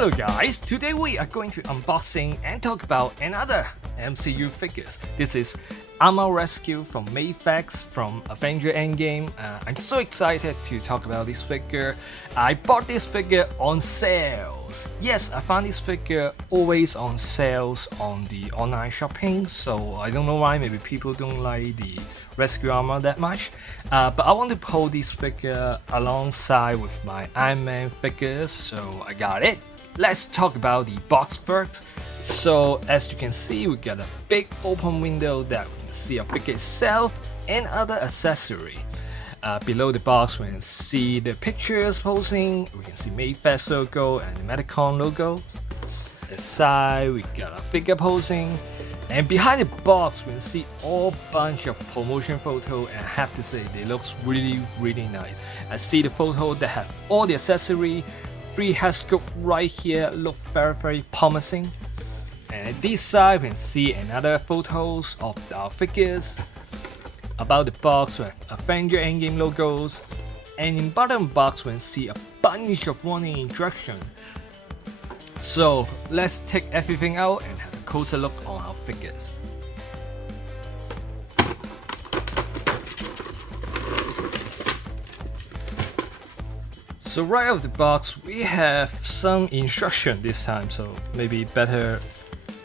Hello guys, today we are going to unboxing and talk about another MCU figures. This is Armor Rescue from Mafex from Avenger Endgame. I'm so excited to talk about this figure. I bought this figure on sales. Yes, I found this figure always on sales on the online shopping, so I don't know why, maybe people don't like the Rescue Armor that much. But I want to pull this figure alongside with my Iron-Man figures, so I got it. Let's talk about the box first. So as you can see, we got a big open window that we can see a figure itself and other accessory. Below the box we can see the pictures posing, we can see Mafex logo and the Medicon logo. Aside we got a figure posing, and behind the box we can see all bunch of promotion photo, and I have to say they looks really nice. I see the photo that have all the accessory, free head sculpt right here, look very promising. And at this side we can see another photos of our figures. About the box we have Avenger Endgame logos, and in bottom box we can see a bunch of warning instructions. So let's take everything out and have a closer look on our figures. So right out of the box we have some instruction this time, so maybe better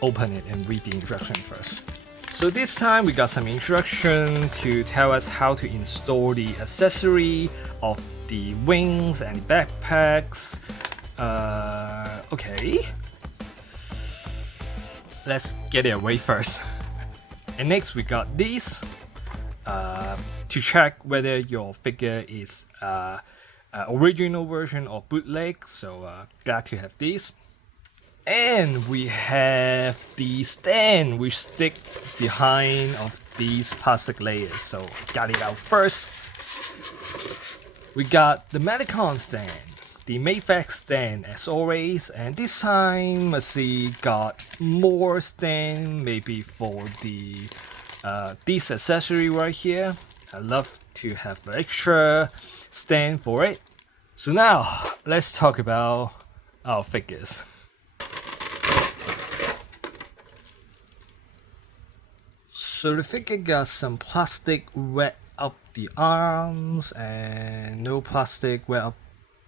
open it and read the instruction first. So this time we got some instruction to tell us how to install the accessory of the wings and backpacks. Okay, let's get it away first. And next we got these to check whether your figure is original version or bootleg, so glad to have these. And we have the stand which stick behind of these plastic layers, so got it out first. We got the Medicon stand, the Mafex stand as always, and this time I see got more stand maybe for the this accessory right here. I love to have an extra stand for it. So now let's talk about our figures. So the figure got some plastic wet up the arms and no plastic wet up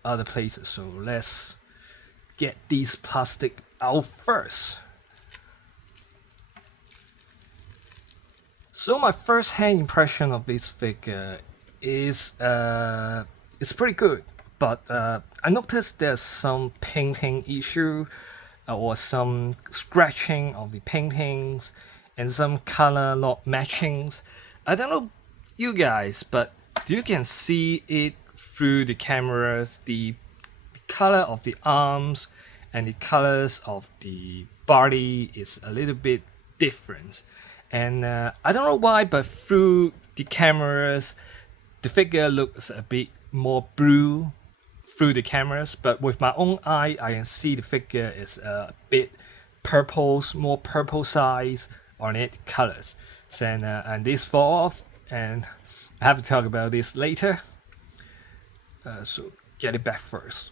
other places. So let's get these plastic out first. So my first hand impression of this figure is it's pretty good, but I noticed there's some painting issue or some scratching of the paintings and some color not matchings. I don't know you guys, but you can see it through the cameras. The color of the arms and the colors of the body is a little bit different. And I don't know why, but through the cameras, the figure looks a bit more blue through the cameras. But with my own eye, I can see the figure is a bit purple, more purple size on it colors. So, and this fall off, and I have to talk about this later. So get it back first.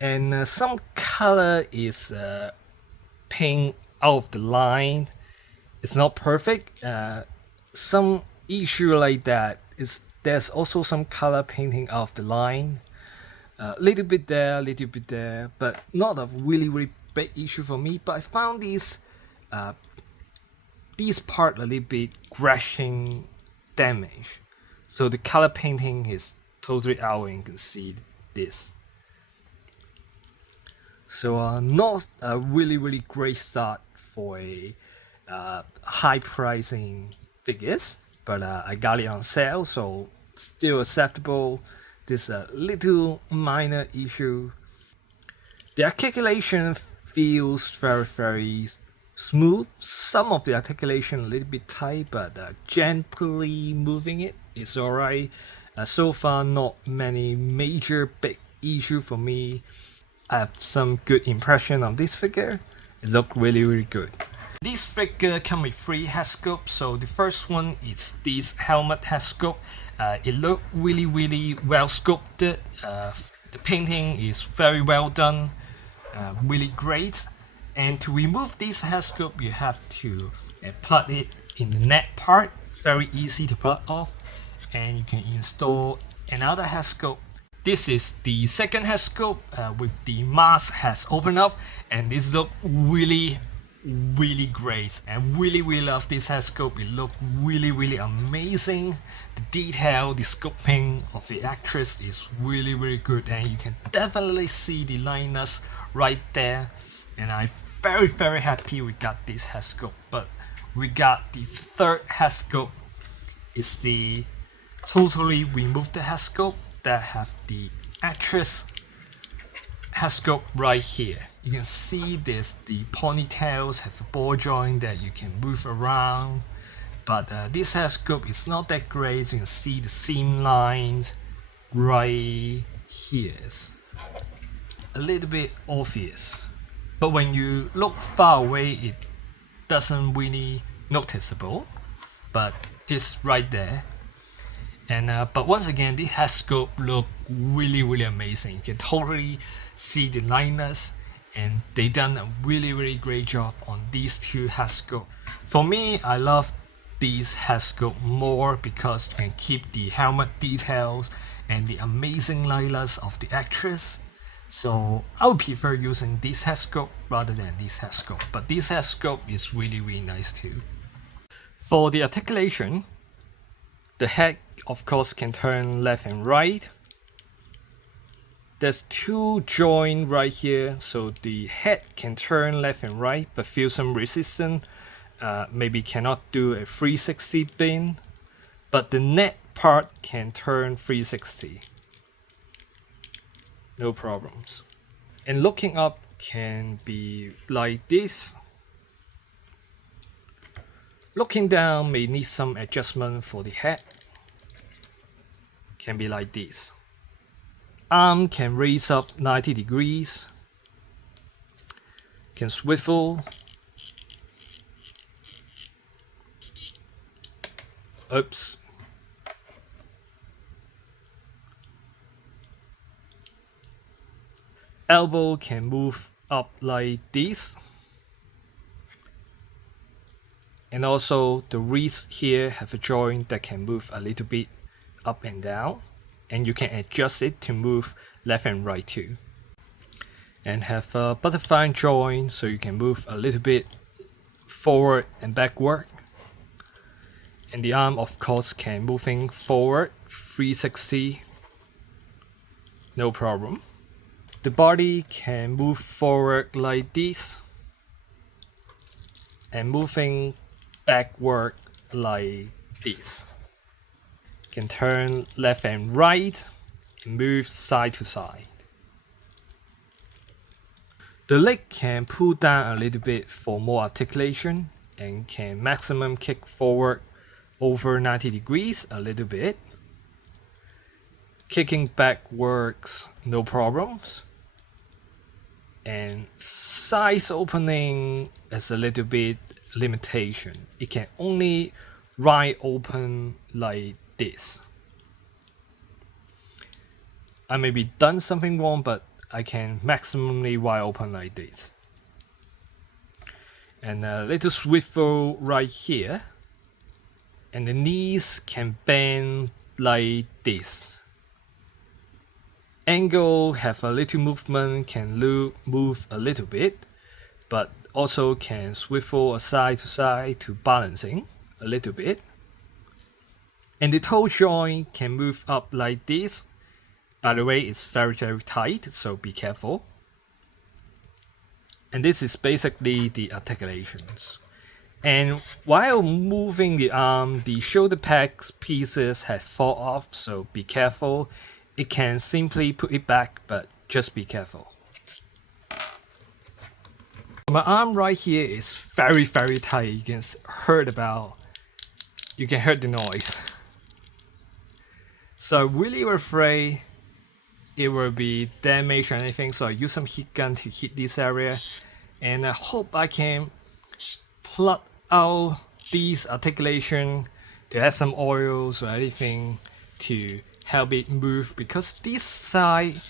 And some color is paint out of the line. It's not perfect. Some issue like that is there's also some color painting out of the line. Little bit there, but not a really big issue for me. But I found this part a little bit crashing damage. So the color painting is totally out, and you can see this. So not a really great start for a high pricing figures, but I got it on sale, so still acceptable. This little minor issue. The articulation feels very smooth. Some of the articulation a little bit tight, but gently moving it is alright. So far not many major big issue for me. I have some good impression of this figure. It looks really good. This figure comes with 3 head sculpts. So the first one is this helmet head sculpt. It looks really well sculpted. The painting is very well done, really great. And to remove this head sculpt, you have to plug it in the neck part. Very easy to plug off, and you can install another head sculpt. This is the second head sculpt with the mask has opened up, and this look really great. And really love this head sculpt. It look really amazing. The detail, the sculpting of the actress is really good, and you can definitely see the liners right there. And I'm very happy we got this head sculpt. But we got the third head sculpt. It's the totally removed head sculpt that have the actress head sculpt right here. You can see this, the ponytails have a ball joint that you can move around, but this head sculpt is not that great. You can see the seam lines right here. It's a little bit obvious, but when you look far away, it doesn't really noticeable, but it's right there. And but once again, this head sculpt look really amazing. You can totally see the liners, and they done a really great job on these two head sculpt. For me, I love these head sculpt more because you can keep the helmet details and the amazing liners of the actress. So I would prefer using this head sculpt rather than this head sculpt. But this head sculpt is really nice too. For the articulation, the head of course can turn left and right. There's two joints right here, so the head can turn left and right, but feel some resistance. Maybe cannot do a 360 bend, but the neck part can turn 360. No problems. And looking up can be like this. Looking down may need some adjustment for the head. Can be like this. Arm can raise up 90 degrees. Can swivel. Oops. Elbow can move up like this. And also the wrist here have a joint that can move a little bit up and down, and you can adjust it to move left and right too. And have a butterfly joint, so you can move a little bit forward and backward. And the arm of course can moving forward 360, no problem. The body can move forward like this and moving backward like this. Can turn left and right, move side to side. The leg can pull down a little bit for more articulation, and can maximum kick forward over 90 degrees a little bit. Kicking back works no problems. And size opening is a little bit limitation. It can only wide open like this. I may be done something wrong, but I can maximally wide open like this. And a little swivel right here. And the knees can bend like this. Angle have a little movement, can move a little bit, but also can swivel side to side to balancing a little bit. And the toe joint can move up like this. By the way, it's very tight, so be careful. And this is basically the articulations. And while moving the arm, the shoulder pads pieces has fall off, so be careful. It can simply put it back, but just be careful. My arm right here is very tight. You can hear the noise. So really afraid it will be damaged or anything, so I use some heat gun to hit this area, and I hope I can plug out these articulation to add some oils or anything to help it move, because this side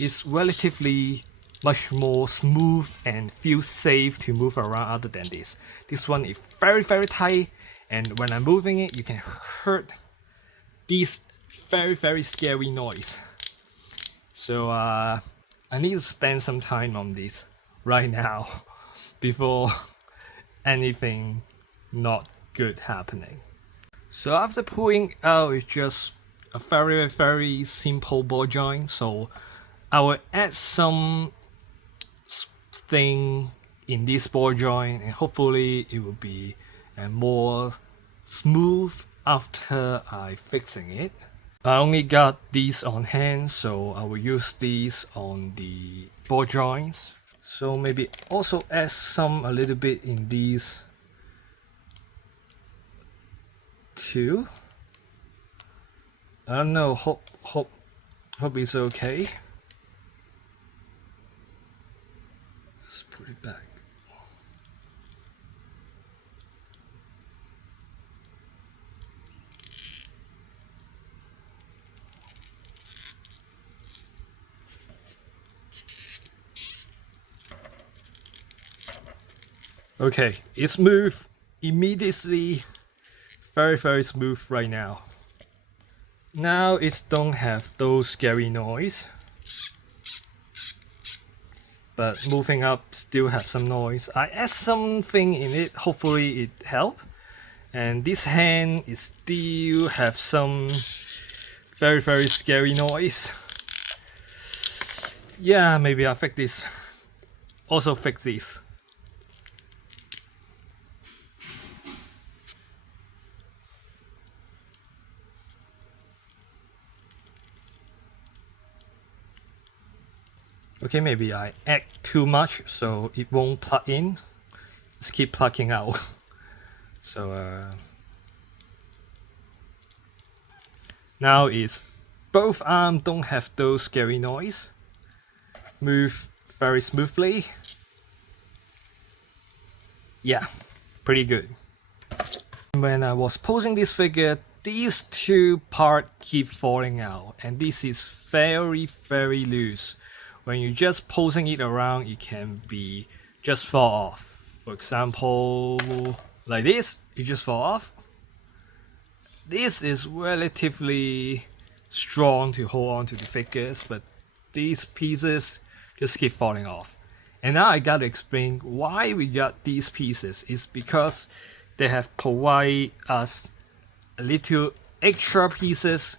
is relatively much more smooth and feels safe to move around other than this. This one is very tight, and when I'm moving it, you can heard this very scary noise. So I need to spend some time on this right now before anything not good happening. So after pulling out, it's just a very simple ball joint. So I will add some thing in this ball joint, and hopefully it will be more smooth after I fixing it. I only got these on hand, so I will use these on the ball joints. So maybe also add some a little bit in these too. I don't know, hope it's okay. Let's put it back. Okay, it's smooth immediately. Very smooth right now. Now it don't have those scary noise, but moving up still have some noise. I add something in it, hopefully it help. And this hand is still have some very scary noise. Yeah, maybe I'll fix this. Also fix this. Okay, maybe I add too much so it won't plug in. Just keep plugging out. So now is both arms don't have those scary noise. Move very smoothly. Yeah, pretty good. When I was posing this figure, these two parts keep falling out, and this is very loose. When you're just posing it around, it can be just fall off. For example, like this, it just fall off. This is relatively strong to hold on to the figures, but these pieces just keep falling off. And now I gotta explain why we got these pieces. It's because they have provided us a little extra pieces.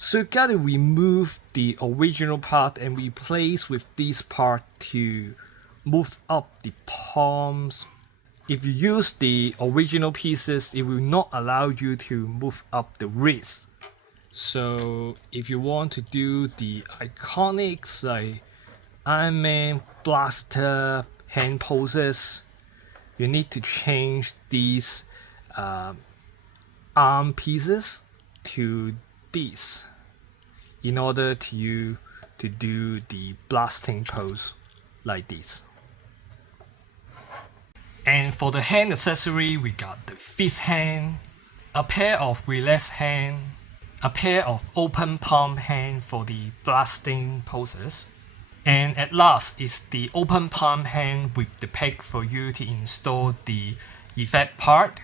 So you gotta remove the original part and replace with this part to move up the palms. If you use the original pieces, it will not allow you to move up the wrist. So if you want to do the iconics like Iron-Man, blaster, hand poses, you need to change these arm pieces to these in order to you to do the blasting pose like this. And for the hand accessory, we got the fist hand, a pair of relaxed hand, a pair of open palm hand for the blasting poses, and at last is the open palm hand with the peg for you to install the effect part.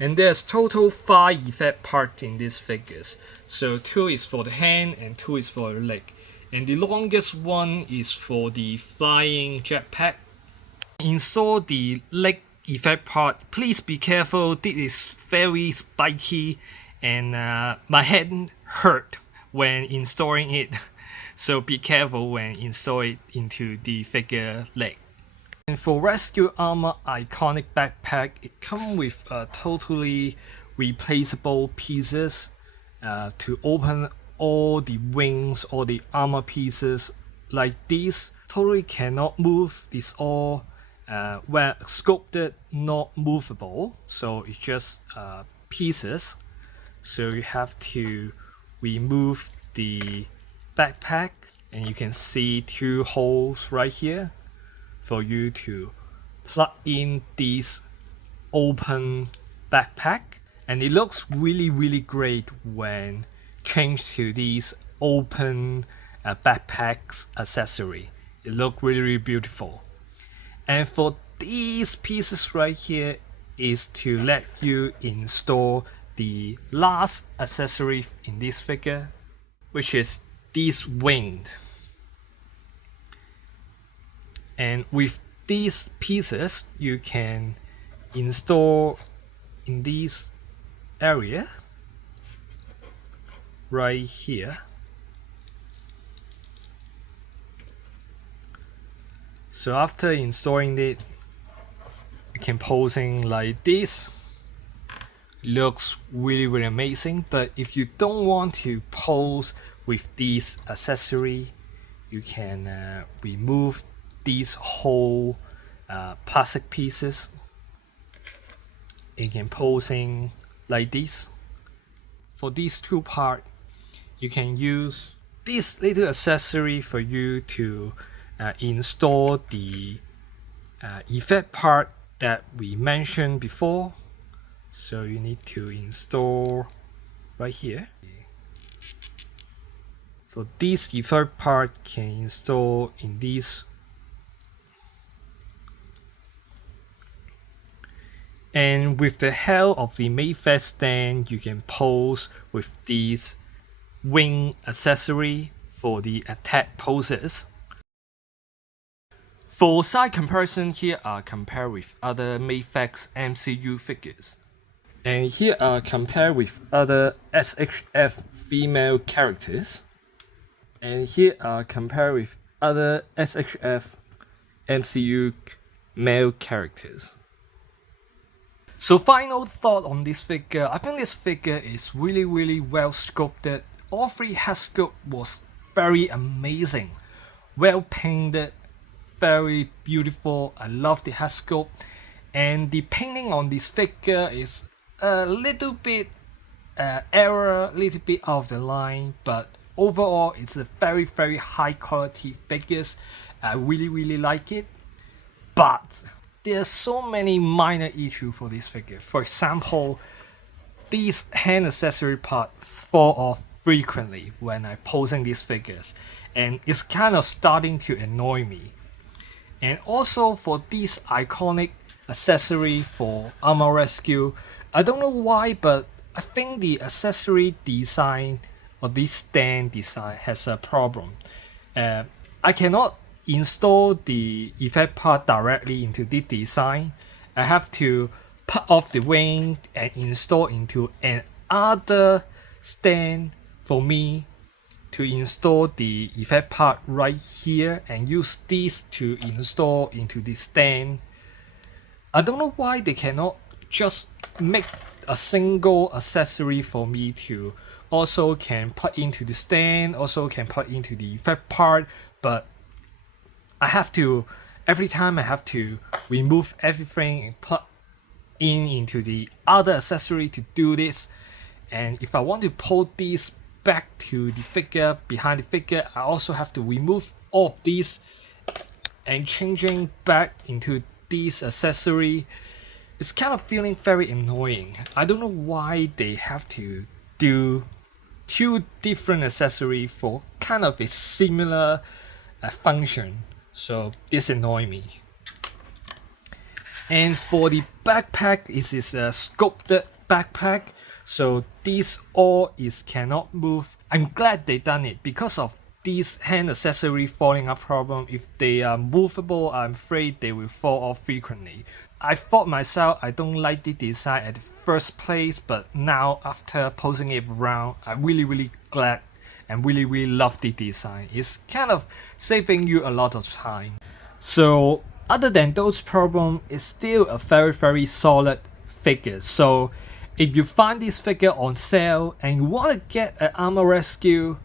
And there's total 5 effect parts in these figures. So 2 is for the hand and 2 is for the leg. And the longest one is for the flying jetpack. Install the leg effect part. Please be careful, this is very spiky and my hand hurt when installing it. So be careful when install it into the figure leg. And for Rescue Armor Iconic Backpack, it comes with totally replaceable pieces to open all the wings or the armor pieces like these. Totally cannot move. It's all well sculpted, not movable. So it's just pieces. So you have to remove the backpack, and you can see 2 holes right here for you to plug in this open backpack, and it looks really great when changed to these open backpack accessory. It looks really, really beautiful. And for these pieces right here is to let you install the last accessory in this figure, which is these wings. And with these pieces you can install in this area right here. So after installing it, you can posing like this. Looks really, really amazing. But if you don't want to pose with these accessory, you can remove these whole plastic pieces. You can posing like this. For these two parts, you can use this little accessory for you to install the effect part that we mentioned before. So you need to install right here. For this effect part, can install in this. And with the help of the Mafex stand, you can pose with these wing accessory for the attack poses. For side comparison, here are compared with other Mafex MCU figures. And here are compared with other SHF female characters. And here are compared with other SHF MCU male characters. So final thought on this figure, I think this figure is really, really well sculpted. All three head sculpt was very amazing, well painted, very beautiful. I love the head sculpt, and the painting on this figure is a little bit error, a little bit out of the line, but overall it's a very, very high quality figures. I really, really like it, but there's so many minor issues for this figure. For example, these hand accessory part fall off frequently when I posing these figures, and it's kind of starting to annoy me. And also for this iconic accessory for Armor Rescue, I don't know why, but I think the accessory design or this stand design has a problem. I cannot install the effect part directly into the design. I have to put off the wing and install into another stand for me to install the effect part right here and use this to install into the stand. I don't know why they cannot just make a single accessory for me to also can put into the stand, also can put into the effect part, but I have to, every time I have to remove everything and put into the other accessory to do this. And if I want to pull this back to the figure, behind the figure, I also have to remove all of these and changing back into this accessory. It's kind of feeling very annoying. I don't know why they have to do two different accessories for kind of a similar function. So this annoys me. And for the backpack, it is a sculpted backpack, so this all is cannot move. I'm glad they done it because of these hand accessory falling up problem. If they are movable, I'm afraid they will fall off frequently. I thought myself I don't like the design at the first place, but now after posing it around, I'm really glad and really love the design. It's kind of saving you a lot of time. So other than those problems, it's still a very solid figure. So if you find this figure on sale and you want to get an Armor Rescue,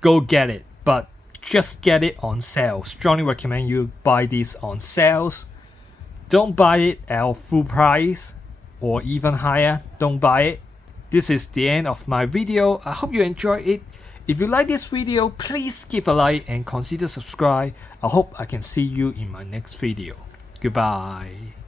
go get it, but just get it on sale. Strongly recommend you buy this on sales. Don't buy it at full price or even higher. Don't buy it. This is the end of my video. I hope you enjoyed it. If you like this video, please give a like and consider subscribe. I hope I can see you in my next video. Goodbye.